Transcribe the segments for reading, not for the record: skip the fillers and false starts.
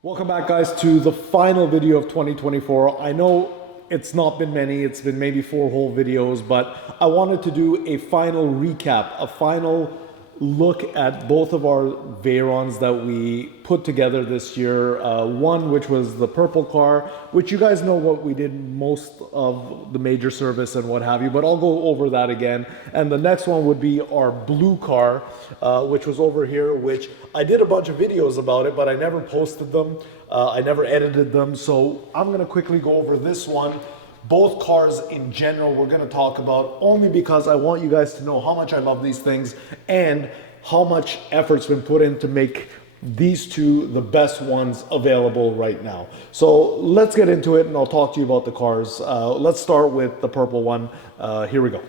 Welcome back, guys, to the final video of 2024. I know it's not been many, it's been maybe 4 whole videos, but I wanted to do a final recap, a final look at both of our Veyrons that we put together this year. One, which was the purple car, which you guys know what we did most of the major service and what have you, but I'll go over that again. And the next one would be our blue car, which was over here, which I did a bunch of videos about it, but I never posted them. I never edited them. So I'm gonna quickly go over this one. Both cars in general we're going to talk about, only because I want you guys to know how much I love these things and how much effort's been put in to make these two the best ones available right now. So let's get into it and I'll talk to you about the cars. Let's start with the purple one. Here we go.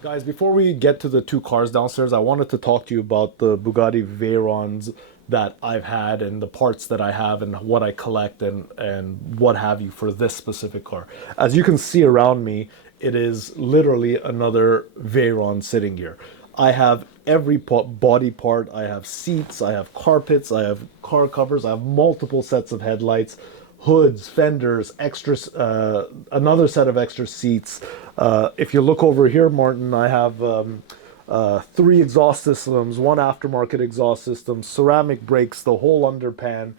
Guys, before we get to the 2 cars downstairs, I wanted to talk to you about the Bugatti Veyrons that I've had and the parts that I have and what I collect and what have you for this specific car. As you can see around me, it is literally another Veyron sitting here. I have every body part. I have seats, I have carpets, I have car covers, I have multiple sets of headlights, hoods, fenders, extras, another set of extra seats. If you look over here, Martin, I have 3 exhaust systems, 1 aftermarket exhaust system, ceramic brakes, the whole underpan.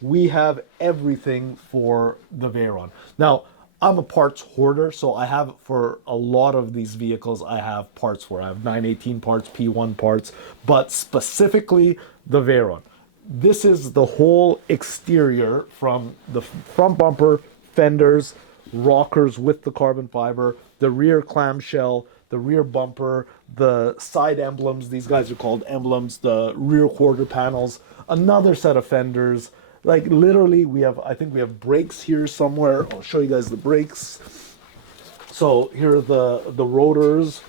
We have everything for the Veyron. Now, I'm a parts hoarder, so I have, for a lot of these vehicles, I have parts for. I have 918 parts, P1 parts, but specifically the Veyron. This is the whole exterior, from the front bumper, fenders, rockers with the carbon fiber, the rear clamshell, the rear bumper, the side emblems, these guys are called emblems, the rear quarter panels, another set of fenders. Like literally I think we have brakes here somewhere. I'll show you guys the brakes. So here are the rotors,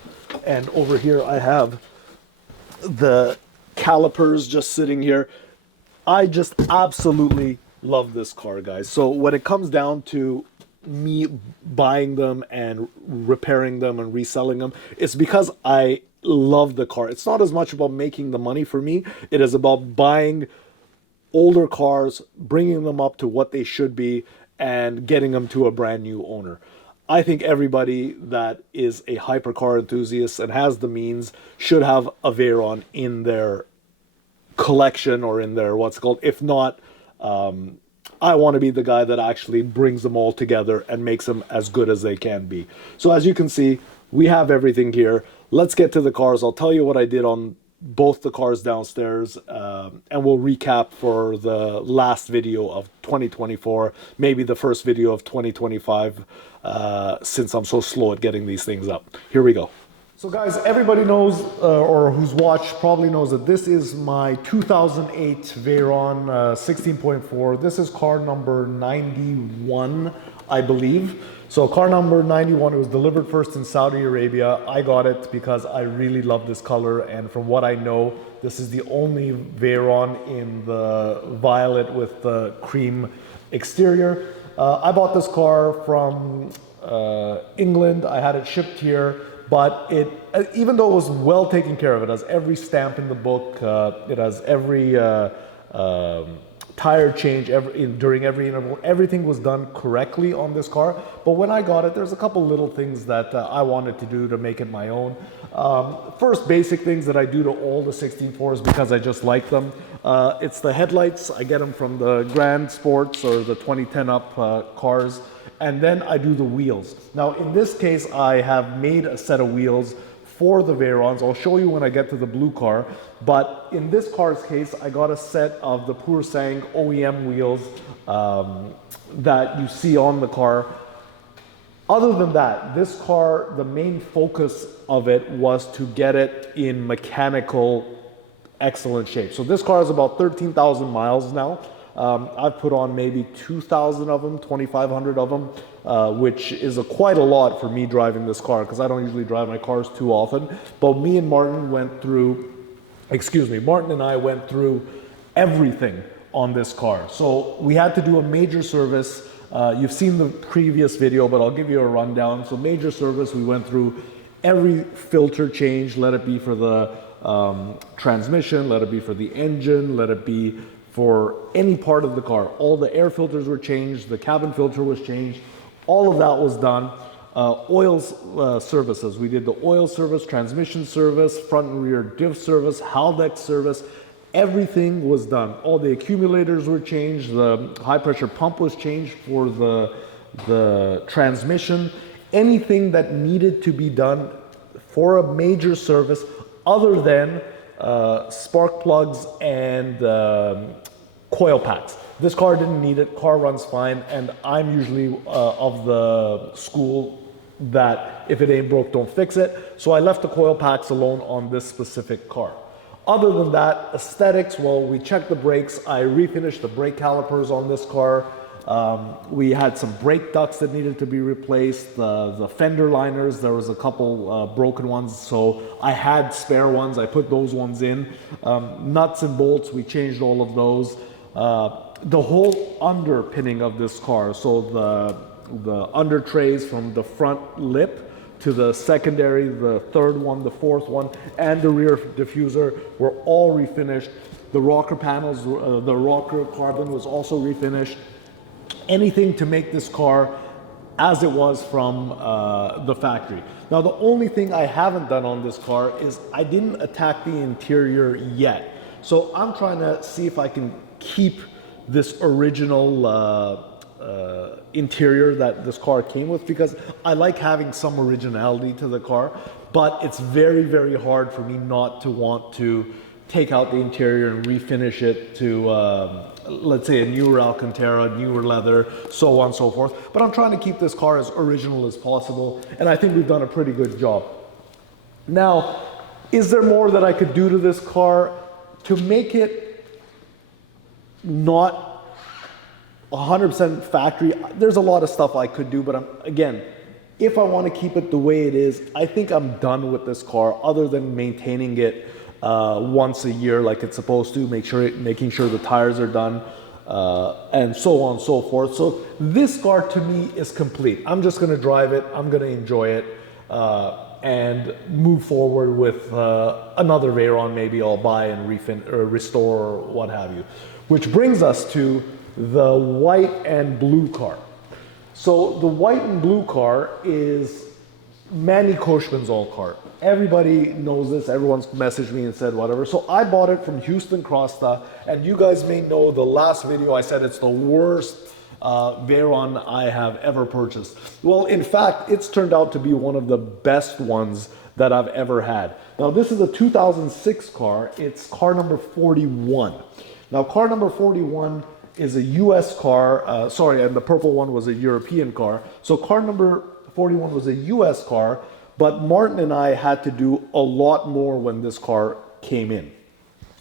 and over here I have the calipers just sitting here. I just absolutely love this car, guys. So when it comes down to me buying them and repairing them and reselling them, it's because I love the car. It's not as much about making the money for me. It is about buying older cars, bringing them up to what they should be, and getting them to a brand new owner. I think everybody that is a hypercar enthusiast and has the means should have a Veyron in their collection or in their what's called. If not, I want to be the guy that actually brings them all together and makes them as good as they can be. So as you can see, we have everything here. Let's get to the cars. I'll tell you what I did on both the cars downstairs, and we'll recap for the last video of 2024, maybe the first video of 2025, since I'm so slow at getting these things up. Here we go. So guys, everybody knows, or who's watched probably knows, that this is my 2008 Veyron 16.4. This is car number 91, I believe. So car number 91, it was delivered first in Saudi Arabia. I got it because I really love this color, and from what I know, this is the only Veyron in the violet with the cream exterior. I bought this car from England. I had it shipped here. But it, even though it was well taken care of, it has every stamp in the book. It has every tire change during every interval. Everything was done correctly on this car. But when I got it, there's a couple little things that I wanted to do to make it my own. First, basic things that I do to all the 16.4s because I just like them. It's the headlights. I get them from the Grand Sports or the 2010 up cars. And then I do the wheels. Now, in this case, I have made a set of wheels for the Veyrons. I'll show you when I get to the blue car. But in this car's case, I got a set of the Pur Sang OEM wheels that you see on the car. Other than that, this car, the main focus of it was to get it in mechanical excellent shape. So this car is about 13,000 miles now. I've put on maybe 2,000 of them, 2,500 of them, which is quite a lot for me driving this car because I don't usually drive my cars too often. But me and Martin went through, Martin and I went through everything on this car. So we had to do a major service. You've seen the previous video, but I'll give you a rundown. So major service, we went through every filter change, let it be for the transmission, let it be for the engine, let it be for any part of the car. All the air filters were changed, the cabin filter was changed, all of that was done. Services, we did the oil service, transmission service, front and rear diff service, Haldex service, everything was done. All the accumulators were changed, the high pressure pump was changed for the transmission. Anything that needed to be done for a major service other than spark plugs and coil packs. This car didn't need it, car runs fine, and I'm usually of the school that if it ain't broke, don't fix it. So I left the coil packs alone on this specific car. Other than that, aesthetics, well, we checked the brakes. I refinished the brake calipers on this car. We had some brake ducts that needed to be replaced. The fender liners, there was a couple broken ones, so I had spare ones. I put those ones in. Nuts and bolts, we changed all of those. The whole underpinning of this car, so the under trays from the front lip to the secondary, the third one, the fourth one, and the rear diffuser were all refinished. The rocker panels, the rocker carbon was also refinished. Anything to make this car as it was from the factory. Now, the only thing I haven't done on this car is I didn't attack the interior yet. So I'm trying to see if I can keep this original interior that this car came with, because I like having some originality to the car, but it's very, very hard for me not to want to take out the interior and refinish it to, let's say, a newer Alcantara, newer leather, so on and so forth. But I'm trying to keep this car as original as possible, and I think we've done a pretty good job. Now, is there more that I could do to this car to make it not 100% factory? There's a lot of stuff I could do, but again, if I want to keep it the way it is, I think I'm done with this car, other than maintaining it once a year like it's supposed to, making sure the tires are done, and so on and so forth. So this car to me is complete. I'm just going to drive it, I'm going to enjoy it, and move forward with another Veyron. Maybe I'll buy and restore or what have you. Which brings us to the white and blue car. So the white and blue car is Manny Koshman's old car. Everybody knows this, everyone's messaged me and said whatever. So I bought it from Houston Crosta, and you guys may know the last video I said it's the worst Veyron I have ever purchased. Well, in fact, it's turned out to be one of the best ones that I've ever had. Now, this is a 2006 car. It's car number 41. Now, car number 41 is a US car, and the purple one was a European car. So car number 41 was a US car, but Martin and I had to do a lot more when this car came in.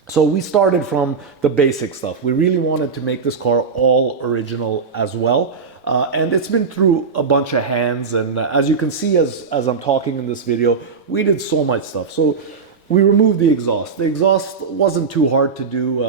So we started from the basic stuff. We really wanted to make this car all original as well. And it's been through a bunch of hands. And as you can see, as I'm talking in this video, we did so much stuff. So we removed the exhaust. The exhaust wasn't too hard to do.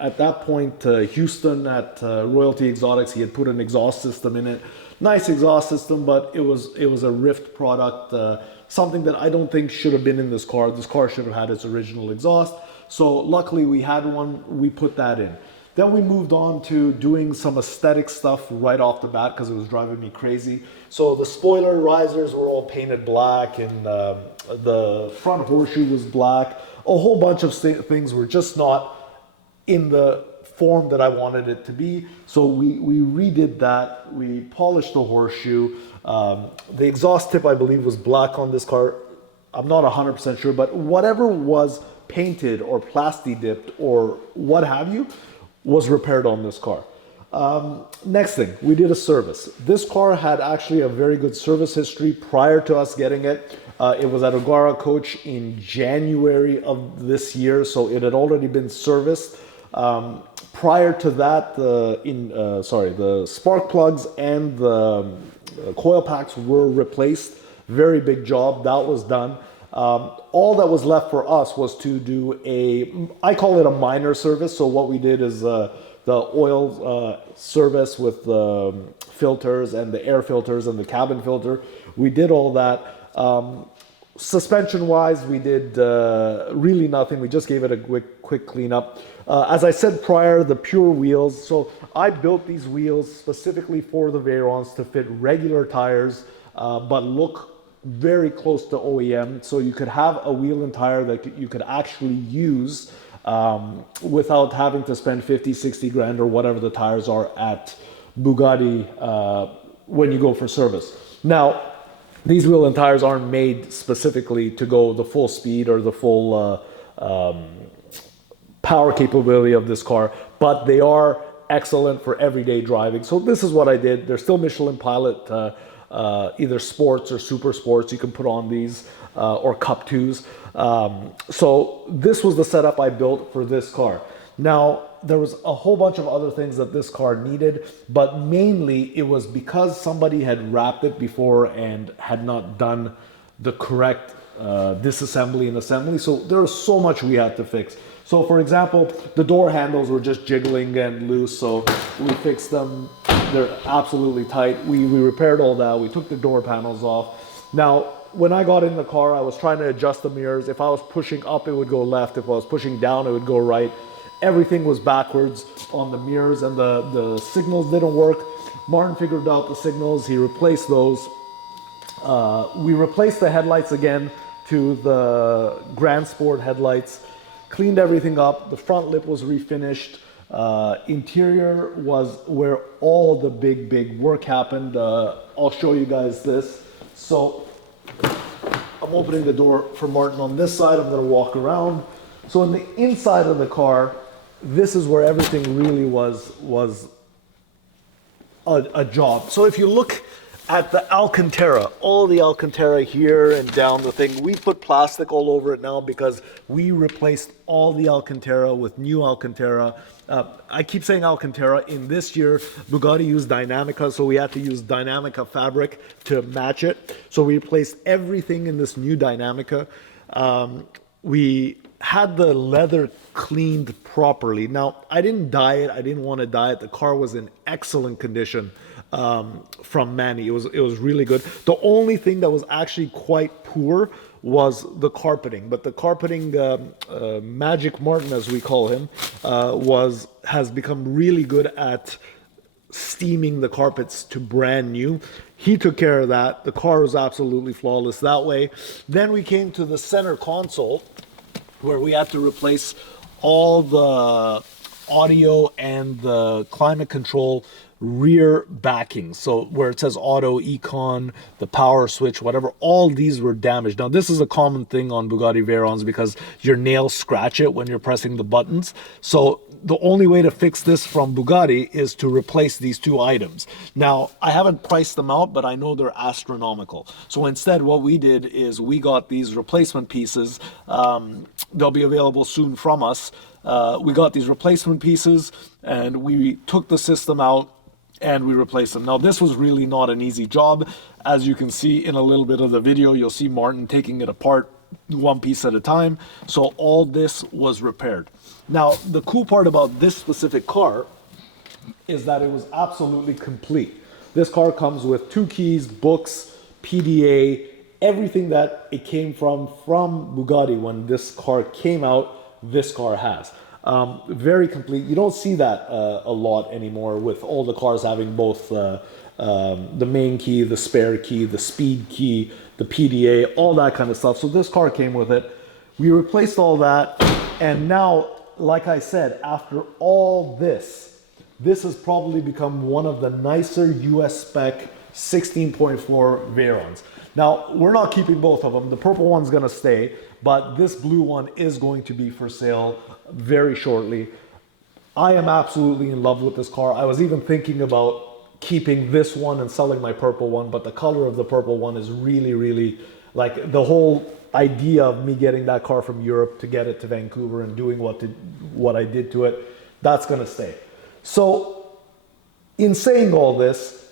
At that point, Houston at Royalty Exotics, he had put an exhaust system in it. Nice exhaust system, but it was a Rift product, something that I don't think should have been in this car. This car should have had its original exhaust. So luckily we had one, we put that in. Then we moved on to doing some aesthetic stuff right off the bat because it was driving me crazy. So the spoiler risers were all painted black, and the front horseshoe was black. A whole bunch of things were just not in the form that I wanted it to be. So we redid that. We polished the horseshoe. The exhaust tip, I believe, was black on this car. I'm not 100% sure, but whatever was painted or plasti dipped or what have you was repaired on this car. Next thing, we did a service. This car had actually a very good service history prior to us getting it. It was at O'Gara Coach in January of this year, so it had already been serviced. Prior to that, the spark plugs and the coil packs were replaced. Very big job, that was done. All that was left for us was to do I call it a minor service. So what we did is the oil service with the filters and the air filters and the cabin filter. We did all that. Suspension wise, we did really nothing. We just gave it a quick cleanup. As I said prior, the pure wheels. So I built these wheels specifically for the Veyrons to fit regular tires, but look very close to OEM. So you could have a wheel and tire that you could actually use without having to spend 50, 60 grand or whatever the tires are at Bugatti when you go for service. Now, these wheel and tires aren't made specifically to go the full speed or the full power capability of this car, but they are excellent for everyday driving. So this is what I did. They're still Michelin Pilot, either sports or super sports. You can put on these or Cup 2s. So this was the setup I built for this car. Now, there was a whole bunch of other things that this car needed, but mainly it was because somebody had wrapped it before and had not done the correct disassembly and assembly. So there was so much we had to fix. So for example, the door handles were just jiggling and loose, so we fixed them. They're absolutely tight. We repaired all that. We took the door panels off. Now, when I got in the car, I was trying to adjust the mirrors. If I was pushing up, it would go left. If I was pushing down, it would go right. Everything was backwards on the mirrors, and the signals didn't work. Martin figured out the signals. He replaced those. We replaced the headlights again to the Grand Sport headlights. Cleaned everything up. The front lip was refinished. Interior was where all the big work happened. I'll show you guys this. So I'm opening the door for Martin on this side. I'm going to walk around. So in the inside of the car, this is where everything really was a job. So if you look at the Alcantara, all the Alcantara here and down the thing, we put plastic all over it now because we replaced all the Alcantara with new Alcantara. I keep saying Alcantara. In this year, Bugatti used Dynamica, so we had to use Dynamica fabric to match it. So we replaced everything in this new Dynamica. We had the leather cleaned properly. Now, I didn't dye it. I didn't want to dye it. The car was in excellent condition from Manny. It was really good. The only thing that was actually quite poor was the carpeting. But the carpeting, Magic Martin, as we call him, has become really good at steaming the carpets to brand new. He took care of that. The car was absolutely flawless that way. Then we came to the center console, where we had to replace all the audio and the climate control rear backing. So where it says auto, econ, the power switch, whatever, all these were damaged. Now this is a common thing on Bugatti Veyrons because your nails scratch it when you're pressing the buttons. So the only way to fix this from Bugatti is to replace these two items. Now, I haven't priced them out, but I know they're astronomical. So instead, what we did is we got these replacement pieces. They'll be available soon from us. We got these replacement pieces and we took the system out and we replaced them. Now, this was really not an easy job. As you can see in a little bit of the video, you'll see Martin taking it apart one piece at a time. So all this was repaired. Now, the cool part about this specific car is that it was absolutely complete. This car comes with 2 keys, books, PDA, everything that it came from Bugatti when this car came out, this car has. Very complete. You don't see that a lot anymore with all the cars having both the main key, the spare key, the speed key, the PDA, all that kind of stuff. So this car came with it. We replaced all that, and now, like I said, after all this has probably become one of the nicer US spec 16.4 Veyrons. Now, we're not keeping both of them. The purple one's gonna stay, but this blue one is going to be for sale very shortly. I am absolutely in love with this car. I was even thinking about keeping this one and selling my purple one, but the color of the purple one is really, like, the whole idea of me getting that car from Europe to get it to Vancouver and doing what I did to it, that's gonna stay. So in saying all this,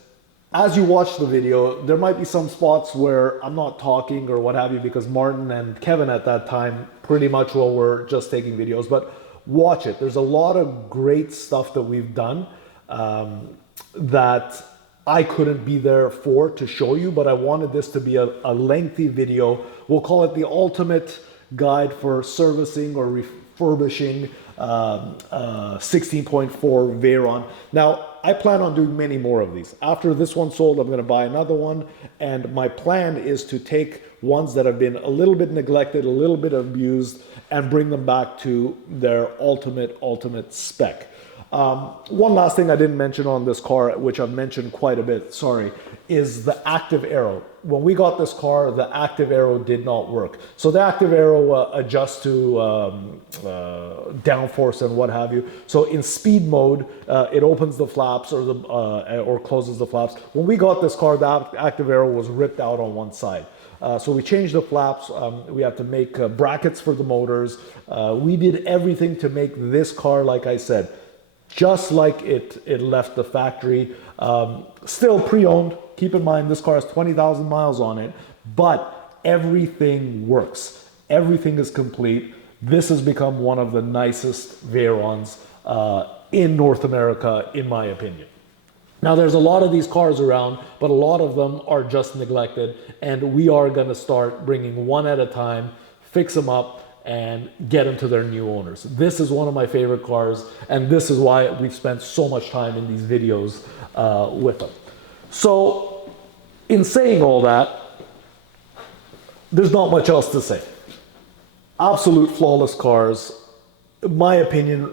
as you watch the video, there might be some spots where I'm not talking or what have you, because Martin and Kevin at that time pretty much were just taking videos, but watch it. There's a lot of great stuff that we've done that I couldn't be there for to show you, but I wanted this to be a lengthy video. We'll call it the ultimate guide for servicing or refurbishing 16.4 Veyron. Now, I plan on doing many more of these. After this one sold, I'm going to buy another one. And my plan is to take ones that have been a little bit neglected, a little bit abused, and bring them back to their ultimate spec. One last thing I didn't mention on this car, which I've mentioned quite a bit, sorry, is the active arrow. When we got this car, the active arrow did not work. So the active arrow adjusts to downforce and what have you. So in speed mode, it opens the flaps or closes the flaps. When we got this car, the active arrow was ripped out on one side. So we changed the flaps. We have to make brackets for the motors. We did everything to make this car, like I said, just like it left the factory. Still pre-owned. Keep in mind, this car has 20,000 miles on it, but everything works. Everything is complete. This has become one of the nicest Veyrons in North America, in my opinion. Now, there's a lot of these cars around, but a lot of them are just neglected, and we are going to start bringing one at a time, fix them up, and get them to their new owners. This is one of my favorite cars, and this is why we've spent so much time in these videos with them. So, in saying all that, there's not much else to say. Absolute flawless cars. In my opinion,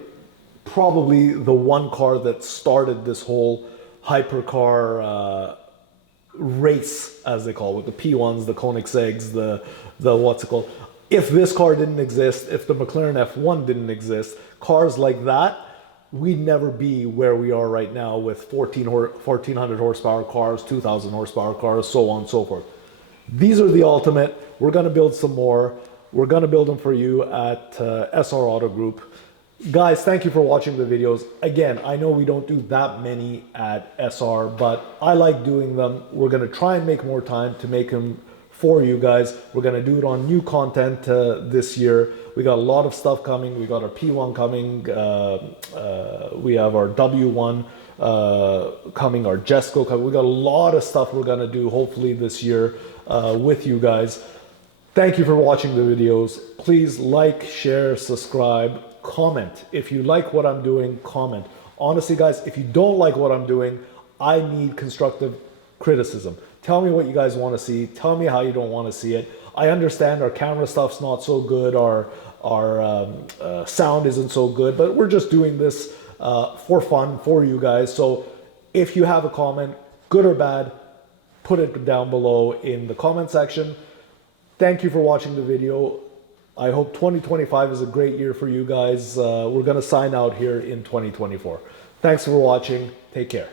probably the one car that started this whole hypercar race, as they call it, the P1s, the Koenigsegg's, the what's it called. If this car didn't exist, if the McLaren F1 didn't exist, cars like that, we'd never be where we are right now with 1,400 horsepower cars, 2,000 horsepower cars, so on and so forth. These are the ultimate. We're going to build some more. We're going to build them for you at SR Auto Group. Guys, thank you for watching the videos. Again, I know we don't do that many at SR, but I like doing them. We're going to try and make more time to make them for you guys. We're going to do it on new content this year. We got a lot of stuff coming. We got our P1 coming. We have our W1 coming, our Jesco coming. We got a lot of stuff we're going to do hopefully this year with you guys. Thank you for watching the videos. Please like, share, subscribe, comment. If you like what I'm doing, comment. Honestly, guys, if you don't like what I'm doing, I need constructive criticism. Tell me what you guys want to see. Tell me how you don't want to see it. I understand our camera stuff's not so good. Our sound isn't so good, but we're just doing this for fun for you guys. So if you have a comment, good or bad, put it down below in the comment section. Thank you for watching the video. I hope 2025 is a great year for you guys. We're going to sign out here in 2024. Thanks for watching. Take care.